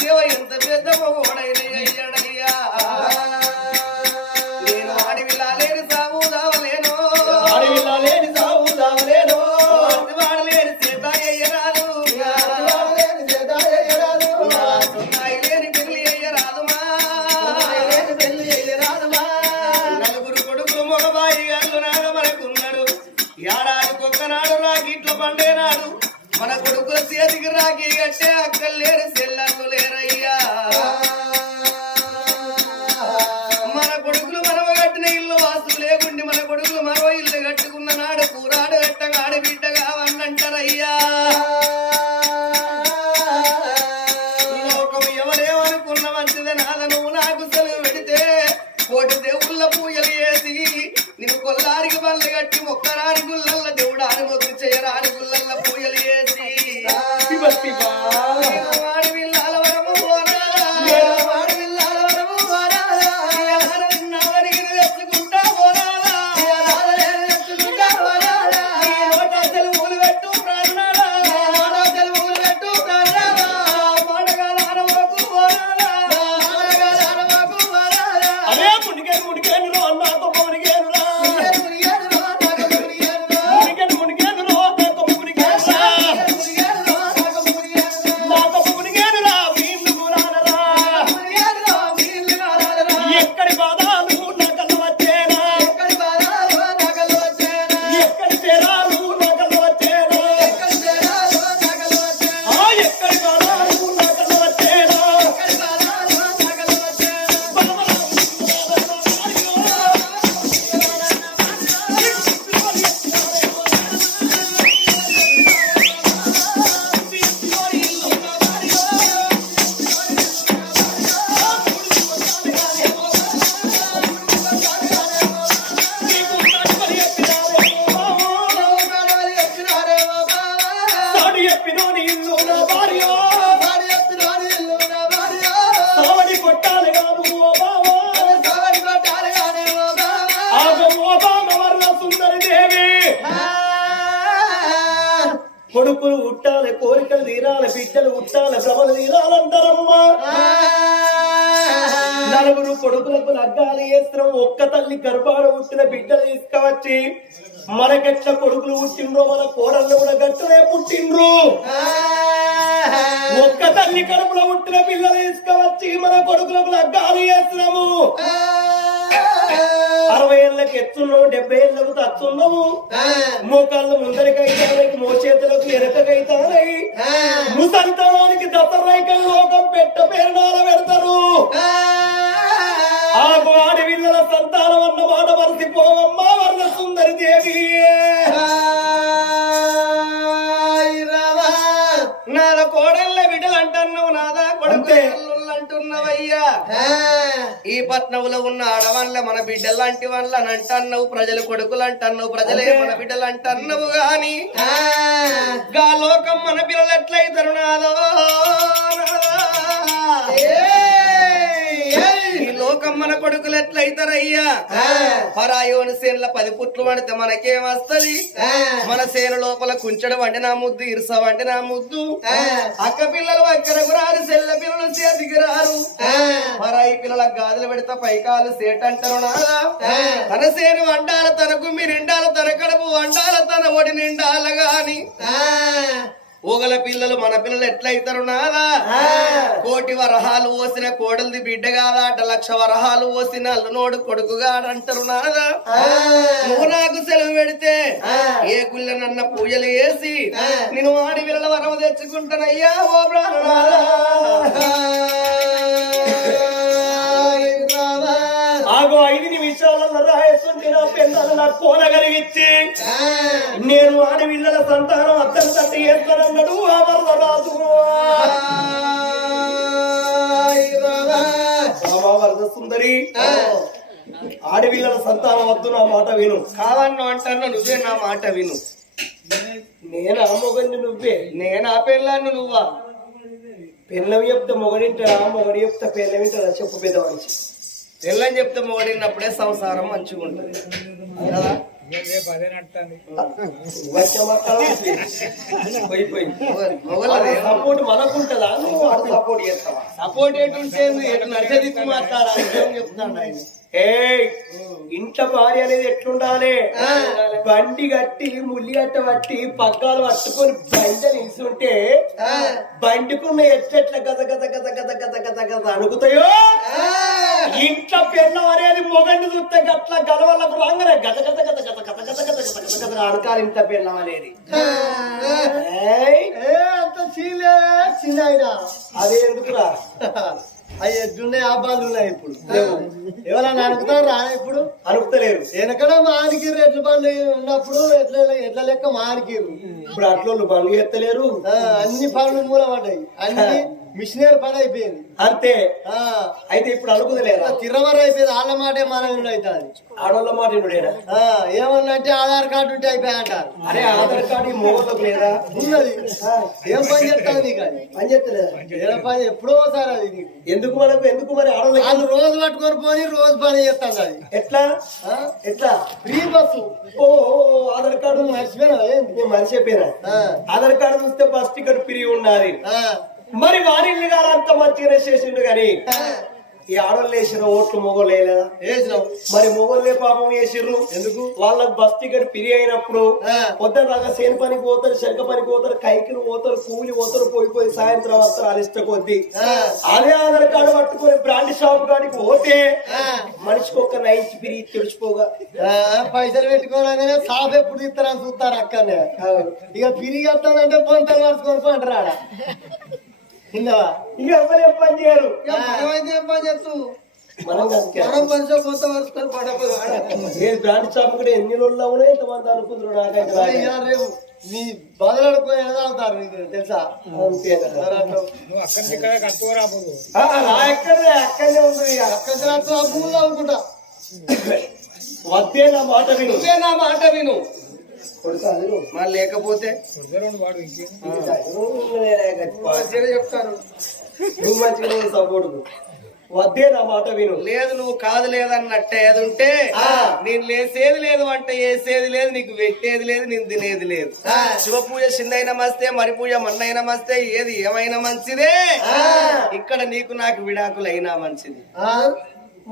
సేవ ఎంత పెద్ద మగోడైనా అయ్యాడయ్యా నేను అడవిలా లేని సాగు దావలేను అడవిలేని సాగు దావలేను వాడలేని సీత అయ్యరాదు సున్నాయి లేని పెళ్లి అయ్యరాదుమా నలుగురు కొడుకులు మగబాయి గారు నాడు మనకున్నాడు ఏడాదికొక్కనాడు రాగిట్ల పండేనాడు మన కొడుకుల చేతికి రాగి కట్టే అక్కలు లేరు సెల్లర్లు లేరయ్యా మన కొడుకులు మనవ కట్టిన ఇల్లు వాస్తు లేకుండి మన కొడుకులు మరో ఇల్లు కట్టుకున్న నాడు కూరాడు కట్టగా ఆడబిడ్డగా అన్నంటారయ్యా లోకం ఎవరేమనుకున్న మంచిదే నాద నువ్వు నాకు సెలవు పెడితే కోటి దేవుళ్ళ పూజలు వేసి నిన్ను కొల్లారికి బల్ల కట్టి మొక్కరాని గుళ్ళల్ల దేవుడాని మొక్కు చేయరాని గుళ్ళల్ల పూజలు వేసి కొడుకులు ఉట్టాలి కోరికలు తీరాలి బిడ్డలు ఉట్టాలి భ్రమలు తీరాలంటారమ్మా నలుగురు కొడుకులకు లగ్గాలు వేస్తున్నాం ఒక్క తల్లి గర్భాన పుట్టిన బిడ్డలు తీసుకువచ్చి మనకెట్ల కొడుకులు పుట్టిండ్రో మన కోడళ్ళు కూడా గట్టునే పుట్టిండ్రు ఒక్క తల్లి కడుపులో పుట్టిన పిల్లలు తీసుకువచ్చి మన కొడుకులకు లగ్గాలు వేస్తున్నాము 60 ఏళ్ళకి ఎత్తున్నాము 70 ఏళ్ళకు తచ్చున్నాము మోకాళ్ళు ముందరికైతానికి మోచేతులకు ఎరకకైతాయి ముసలితనానికి దత్తరైకం లోకం పెట్ట పేరునాల పెడతారు ఆ వాడి పిల్లల సంతానం అన్న మాట మరచిపోవమ్మా వర్ణ సుందరి దేవి నాద కోడళ్ళ బిడ్డలు అంటున్నావు నాదా కొడుకు అంటున్నావయ్యా ఈ పట్నంలో ఉన్న ఆడవాళ్ళ మన బిడ్డలు లాంటి వాళ్ళ అని అంటున్నావు ప్రజలు కొడుకులు అంటున్నావు ప్రజలే మన బిడ్డలు అంటున్నావు గాని గా లోకం మన పిల్లలు ఎట్లయితారు నాదో ఈ లోకం మన కొడుకులు ఎట్లయితారయ్యా పరాయోని సేనుల 10 పుట్లు పడితే మనకేం వస్తది మన సేను లోపల కుంచెడు వండినా ముద్దు ఇరుస వండినా ముద్దు అక్క పిల్లలు అక్కరకు రారు సెల్ల పిల్లలు చేతికి రారు పరాయి పిల్లల గాజులు పెడితే పైకాలు సేట్ అంటారు నాదా తన సేను వండాల తన గుమ్మి నిండాల తన కడుపు వండాల తన ఒడి నిండాల గాని ఓగల పిల్లలు మన పిల్లలు ఎట్లయితారు నాదా కోటి వరహాలు పోసిన కోడలిది బిడ్డ కాదా 1,00,000 వరహాలు పోసిన అల్లునోడు కొడుకుగాడంటారు నాదా నువ్వు నాకు సెలవు పెడితే ఏ గుళ్ళనన్న పూజలు వేసి నేను ఆడి పిల్లల వరం తెచ్చుకుంటానయ్యా ఓ ప్రాణనాదా ఆగో 5 నిమిషాలలో రాయేస్తుంటే నా పెద్దలు నాకు కోనగలిగిచ్చి నేను ఆడపిల్లల సంతానం అద్దం తట్టి చేస్తానన్నాడు ఆ వరదరాజు వరద సుందరి ఆడపిల్లల సంతానం వద్దు నా మాట విను కావన్ను అంటాను నువ్వే నా మాట విను నేను ఆ మొగని నువ్వే నేను ఆ పెళ్ళాన్ని నువ్వా పెళ్ళం చెప్తే మొగడింటా మొగడి చెప్తే పెళ్ళం వింటారా చెప్పు పెద్దవాడిచి పెళ్ళని చెప్తే మొగడినప్పుడే సంసారం మంచిగా ఉంటది కదా పోయి మొగలది సపోర్ట్ మనకుంటదా నువ్వు వాడు సపోర్ట్ చేస్తావా? సపోర్ట్ ఎటుంటే ఎటు నడిచేదిక్కు మాట్లాడాలి చెప్తాను ఆయన. ఏ ఇంట్లో భార్య అనేది ఎట్లుండాలి? బండి కట్టి ముల్లి గట్ట పట్టి పగ్గాలు పట్టుకొని బండి నిల్చుంటే బండికున్న ఎట్లెట్ల గద గద గద గద గద గద గద అనుకుతాయో ఇంట్లో పెళ్ళం అనేది మొగండి చూస్తే గట్ల గలవల్లకు రాగానే గద గద గద గద గద గద గద గద గద అనుకాలి ఇంట్లో పెళ్ళం అనేది. అంత చీలే చిన్న అదే ఎందుకురా? అవి ఎడ్లున్నాయి ఆబాలు ఉన్నాయి ఇప్పుడు ఎవరైనా అనుకుతారు రా ఇప్పుడు అనుకుతలేరు. వెనకడ మానికీరు ఎడ్ల బండి ఉన్నప్పుడు ఎట్ల లెక్క మానికీరు ఇప్పుడు అట్లోళ్ళు బండ్లు ఎత్తలేరు. అన్ని పనులు మూలపడ్డాయి అన్ని మిషనరీ పని అయిపోయింది అంతే. అయితే ఇప్పుడు అనుకుతలేరా? తిరమర అయిపోయింది. వాళ్ళ మాటే మన అవుతుంది. ఆడోళ్ళ మాట ఇనుడేనా? ఏమన్నా అంటే ఆధార్ కార్డు ఉంటే అయిపోయి అంటారు. అరే ఆధార్ కార్డు ఈ మోగలకు లేదా? ఉన్నది. ఏం పని చేస్తాను నీకు? అది పని చేస్తలేదా? ఏం పని ఎప్పుడో సార్ అది నీకు ఎందుకు మనకు ఎందుకు మరి ఆడోళ్ళకి? వాళ్ళు రోజు పట్టుకొని పోని రోజు పని చేస్తాను. అది ఎట్లా ఎట్లా? Free bus. ఓ ఆధార్ కార్డు మర్చిపోయినా నేను మర్చిపోయినా. ఆధార్ కార్డు చూస్తే బస్ టికెట్ ఫ్రీ ఉన్నది. మరి వారిల్లు గారు అంత మంచిగానే చేసిండు గాని ఈ ఆడోళ్ళు వేసిన ఓట్లు మొగోళ్ళు వేయలేదా? వేసినాం. మరి మొగోళ్ళే పాపం వేసిర్రు. ఎందుకు? వాళ్ళకి బస్ టికెట్ ఫ్రీ అయినప్పుడు పొద్దున రాగా సేను పనికి పోతారు, శంక పనికి పోతారు, కైకిలు పోతారు, కూలి పోతారు, పోయి సాయంత్రం వస్తారు అలిష్ట కొద్ది. అదే ఆధార్ కార్డు పట్టుకొని బ్రాండ్ షాప్ కాడికి పోతే మనిషికి ఒక 90 ఫ్రీ తుడిచిపోగా పైసలు పెట్టుకోవాలనే సాఫ్ ఎప్పుడు ఇస్తారని చూస్తారు అక్కడనే. ఇక ఫిరిగి వస్తుందంటే పొంతలు పడుచుకొని పోంటారు ఆడ. ఇక ఎవరు పని చేయరు. పని చేస్తూ మనం మనం మనిషి కొంత వరుసుకొని పడకపోదు. బ్రాండ్ షాప్ కూడా ఎన్ని రోజులు ఉన్నాయి ఎంతమంది అనుకుంటున్నారు నాకైతే. రేపు మీ బదులాడుకొని అవుతారు నీకు తెలుసా? అక్కడనే ఉంది. అక్కడ భూములు అనుకుంటా. వద్దే నా మాట విను. నా మాట విను. మరి లేకపోతే చెప్తారు నువ్వు మంచిగా సపోర్ట్. వద్దే నా మాట విను. లేదు నువ్వు కాదు లేదన్నట్టే ఏది ఉంటే నేను లేసేది లేదు, వంట చేసేది లేదు, నీకు పెట్టేది లేదు, నేను తినేది లేదు. శివ పూజ చిన్నైనా మస్తే, మరి పూజ మన్నైనా మస్తే, ఏది ఏమైనా మంచిదే. ఇక్కడ నీకు నాకు విడాకులు అయినా మంచిది.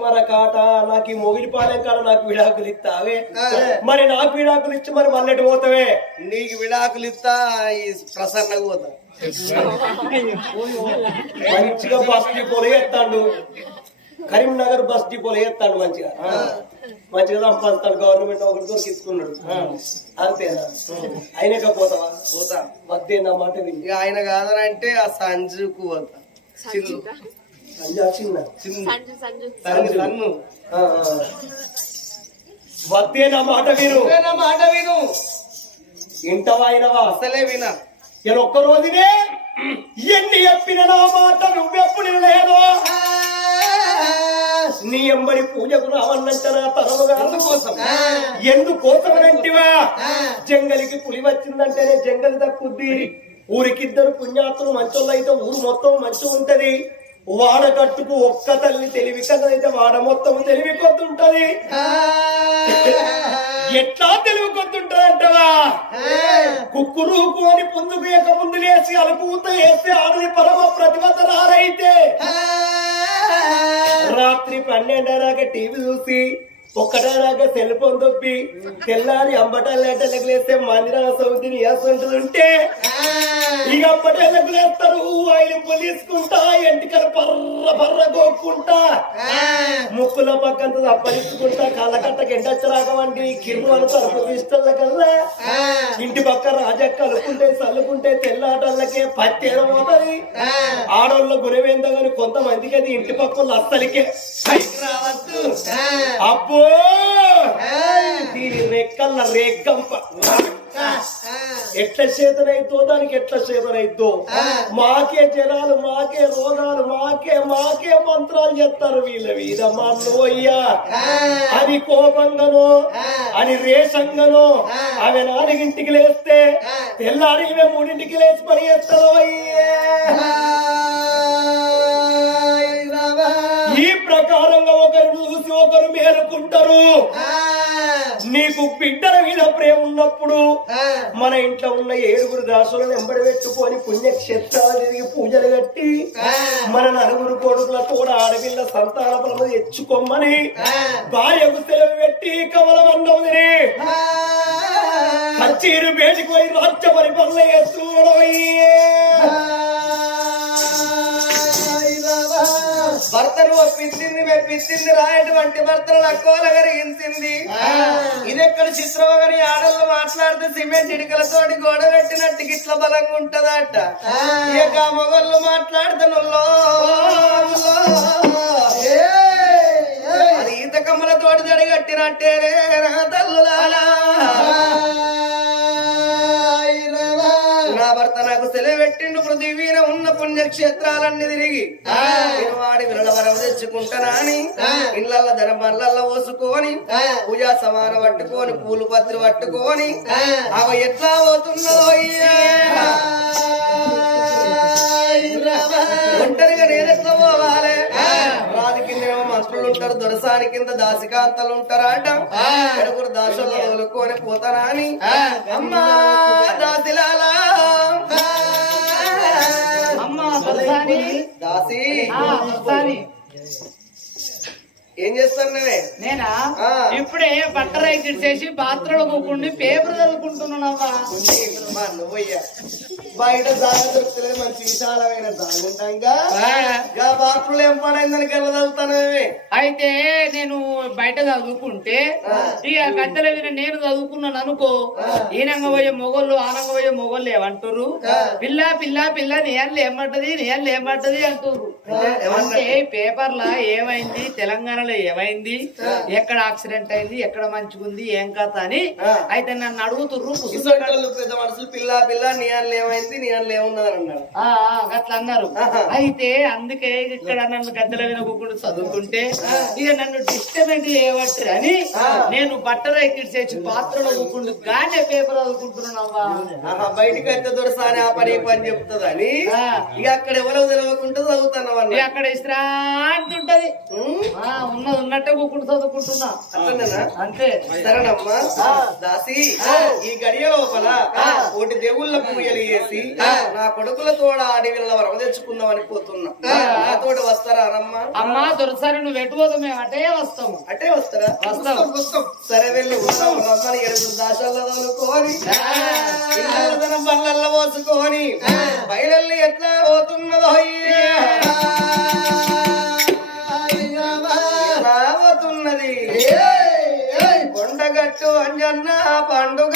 మన కాట నాకు ఈ మొగిలి పాలెం కాడ నాకు విడాకులు ఇస్తావే, మరి నాకు విడాకులు ఇచ్చి మరి మళ్ళీ పోతావే. నీకు విడాకులు ఇస్తా ఈ ప్రసన్నగా పోతా. మంచిగా బస్ డిపోలో వేస్తాడు, కరీంనగర్ బస్ డిపోలో వేస్తాడు. మంచిగా మంచిగా సంపాదిస్తాడు. గవర్నమెంట్ ఒకటి దొరికించుకున్నాడు. అంతేనా? అయినాక పోతావా? పోతా. వద్దే నా మాట విని. ఇక ఆయన కాదనంటే ఆ సంజుకు పోతా. వద్దే నా మాట విను. నా మాట విను. ఇంటవా అయినవా? అసలే వినా. నేను ఒక్క రోజునే ఎన్ని చెప్పిన నా మాట నువ్వెప్పుడు లేదో. నీ ఎంబడి పూజకు రావన్నంట నా తరముగా ఎందుకోసమనంటివా? జంగలికి పులి వచ్చిందంటేనే జంగలి తక్కుద్ది. ఊరికిద్దరు పుణ్యాత్తులు మంచోళ్ళు అయితే ఊరు మొత్తం మంచి ఉంటది. వాడ కట్టుకు ఒక్క తల్లి తెలివి కదైతే వాడ మొత్తం తెలివి కొద్దుంటది. ఎట్లా తెలివి కొద్దుంటది అంటవా? కుక్కురుకు అని పుందుకు ఎక్క ముందు లేసి అలుపుత వేస్తే ఆడది పరమ ప్రతిభత రారైతే రాత్రి 12 టీవీ చూసి 1 సెల్ ఫోన్ తొప్పి తెల్లారి అంబటాలేటలకు లేస్తే మందిరా సౌతిని వేస్తుంటుంటే ఇక అంబటాలకు లేస్తారు. ఆయిలింపులు తీసుకుంటా, ఎంటికలు పర్ర పర్ర గోక్కుంటా, ముక్కుల పక్కంతా తప్పరించుకుంటా, కళ్ళకట్టకి ఎండచ్చరాక వంటి కిర్రు అని తరపు ఇష్టల కల్లా ఇంటి పక్క రాజక్క అలుకుంటే చల్లుకుంటే తెల్లాటల్లకే పత్తేర పోతుంది. ఆడోళ్ళ గురవేందని కొంతమందికి అది ఇంటి పక్కల అస్సలికే రావద్దు. అబ్బో దీని రెక్కల రేగంప ఎట్ల చేతనైతో దానికి ఎట్ల చేతనైతో మాకే జనాలు, మాకే రోగాలు, మాకే మంత్రాలు చేస్తారు. వీళ్ళ మీద మాన్నోయ్యా అది కోపంగానో అని రేషంగానో ఆమె 4ంటికి లేస్తే తెల్లారి ఈమె 3ంటికి లేచి పని చేస్తారో అయ్యే. ఈ ప్రకారంగా ఒకరు చూసి ఒకరు మేలుకుంటారు. నీకు బిడ్డల మీద ప్రేమ ఉన్నప్పుడు మన ఇంట్లో ఉన్న 7 దాసులను వెంబడి పెట్టుకొని పుణ్యక్షేత్రాలు తిరిగి పూజలు కట్టి మన 4 కొడుకులతో ఆడపిల్ల సంతాన ఫలము తెచ్చుకోమని భార్యకు సెలవు పెట్టి కమలమన్నం తిని కచ్చీరు బేటికి పోయి రాజ్య పరిపాలన చేస్తున్నాడు. భర్తను ఒప్పించింది మెప్పించింది రాయటువంటి భర్తను లక్కోల కరిగించింది. ఇది ఎక్కడ చిత్రమని ఆడల్లో మాట్లాడితే సిమెంట్ ఇటుకలతోటి గోడ పెట్టినట్టు ఇట్లా బలంగా ఉంటదట. ఇక మొగళ్ళు మాట్లాడుతున్నలో అది ఈత కమ్మలతోటి జడగట్టినట్టేనే నా తల్లులాలా. నా భర్త నాకు సెలవు పెట్టిండు పృథివీన ఉన్న పుణ్యక్షేత్రాలన్నీ తిరిగి నేను వాడి విరళ వరం తెచ్చుకుంటానని ఇళ్ళల్లో ధనబర్లల్లో పోసుకొని పూజా సమాన పట్టుకొని పూలు పత్రి పట్టుకొని అవి ఎట్లా పోతున్నదో ఒంటరిగా నేనెట్లా పోవాలి. రాజు కింద మంత్రులు ఉంటారు, దొరసాని కింద దాసికాంతలు ఉంటారు అట. 7 దాసులు వదులుకొని పోతానా అని అమ్మా దాసిలాలా దాసి ఏం చేస్తాను నేనా ఇప్పుడే బట్టర్ ఎక్కిచ్చేసి పాత్రలు కూకుండి పేపర్ చదువుకుంటున్నావా. నువ్వయ్యా బయట జాగ దొరుకుతలేదు, మంచి విశాలమైన జాగుంటాగా బాత్రూలు ఏం పడైందని కళ్ళ చదువుతానే. అయితే నేను బయట చదువుకుంటే ఇక కత్తెల మీద నేను చదువుకున్నాను అనుకో, ఈనంగ పోయే మొగోళ్ళు ఆనంగ పోయే మొగోళ్ళు ఏమంటారు, పిల్ల పిల్ల పిల్ల నేళ్ళు ఏమంటది నేళ్ళు ఏమంటది అంటారు. అంటే పేపర్లా ఏమైంది, తెలంగాణలో ఏమైంది, ఎక్కడ యాక్సిడెంట్ అయింది, ఎక్కడ మంచిగుంది, ఏం కథ అని అయితే నన్ను అడుగుతుర్రు. పెద్ద మనుషులు పిల్ల పిల్ల నీళ్ళు ఏమైంది నీళ్ళు ఏమున్నదని అన్నాడు. అట్లా అన్నారు. అయితే అందుకే ఇక్కడ నన్ను గద్దెల వినకుండా చదువుకుంటే ఇక నన్ను డిస్టర్బెంట్ చేయబట్టి అని నేను బట్టలు ఎక్కించేసి పాత్రలో కూకుండు గానే పేపర్ చదువుకుంటున్నావా. బయటికి అయితే దొరసాని ఆ పని పని చెప్తుందని ఇక అక్కడ ఎవరో తెలియకుండా చదువుతాను. అక్కడ విశ్రాంతి ఉంటది, ఉన్నది ఉన్నట్టే కూకుంటూ చదువుకుంటున్నా. అంతే సరేనమ్మా దాసి. ఈ గడియ లోపల 1 దేవుళ్ళ పూజలు చేసి నా కొడుకులతో అడవిలో వరం తెచ్చుకుందాం పోతున్నా. నాతోటి వస్తారా రమ్మా? అమ్మా దొరసారి నువ్వు ఎటుపోదు, మేము అటే వస్తాము. అటే వస్తారా? వస్తాం. సరే వెళ్ళి రమ్మని 7 దాసాల్లో చదువుకోని బండ్లల్లో పోసుకొని బయలు ఎట్లా పోతున్నదో రాబోతున్నది కొండగట్టు అంజన్న పండుగ